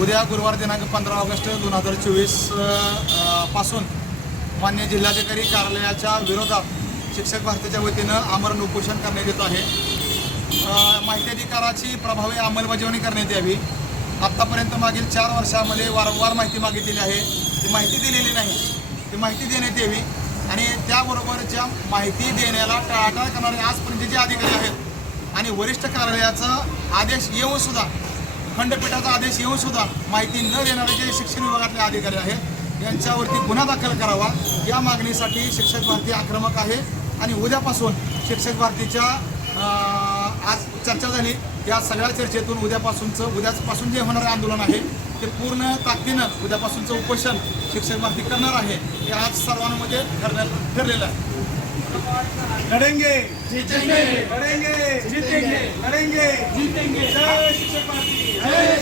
उद्या गुरुवार दिनांक पंधरा ऑगस्ट दोन हजार चोवीसपासून मान्य जिल्हाधिकारी कार्यालयाच्या विरोधात शिक्षक भारतीच्या वतीनं आमरण उपोषण करण्यात येत आहे. माहितीधिकाराची माहिती अधिकाराची प्रभावी अंमलबजावणी करण्यात यावी. आत्तापर्यंत मागील चार वर्षामध्ये वारंवार माहिती मागितलेली आहे. ती माहिती दिलेली नाही. ती माहिती देण्यात यावी आणि त्याबरोबर ज्या माहिती देण्याला टाळाटाळ करणारे आजपर्यंत जे अधिकारी आहेत आणि वरिष्ठ कार्यालयाचा आदेश येऊन सुद्धा खंडपीठाचा आदेश येऊन सुद्धा माहिती न देणारे जे शिक्षण विभागातले अधिकारी आहेत यांच्यावरती गुन्हा दाखल करावा. या मागणीसाठी शिक्षक भारती आक्रमक आहे आणि उद्यापासून शिक्षक भारतीच्या आज चर्चा झाली. या सगळ्या चर्चेतून उद्यापासूनचं उद्यापासून जे होणारं आंदोलन आहे ते पूर्ण ताकदीनं उद्यापासूनचं उपोषण शिक्षक भारती करणार आहे हे आज सर्वांमध्ये ठरण्यात ठरलेलं आहे. लड़ेंगे जीतेंगे. लड़ेंगे जीतेंगे. लड़ेंगे जीतेंगे जय शिक्षक भारती.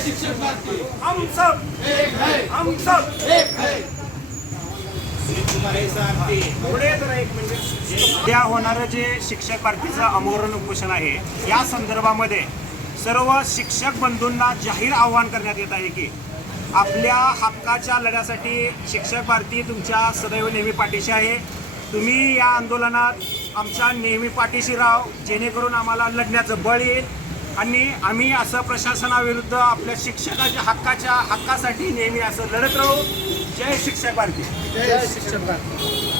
शिक्षक भारती हम सब एक है. हम सब एक है पुढे जरा एक उद्या होणारं जे शिक्षक भारतीचं अमोरण उपोषण आहे या संदर्भामध्ये सर्व शिक्षक बंधूंना जाहीर आवाहन करण्यात येत आहे की आपल्या हक्काच्या लढ्यासाठी शिक्षक भारती तुमच्या सदैव नेहमी पाठीशी आहे. तुम्ही या आंदोलनात आमच्या नेहमी पाठीशी राहा जेणेकरून आम्हाला लढण्याचं बळ येईल. आणि आम्ही असं प्रशासनाविरुद्ध आपल्या शिक्षकाच्या हक्काच्या हक्कासाठी नेहमी असं लढत राहू. जय शिक्षक भारती. जय शिक्षक भारती.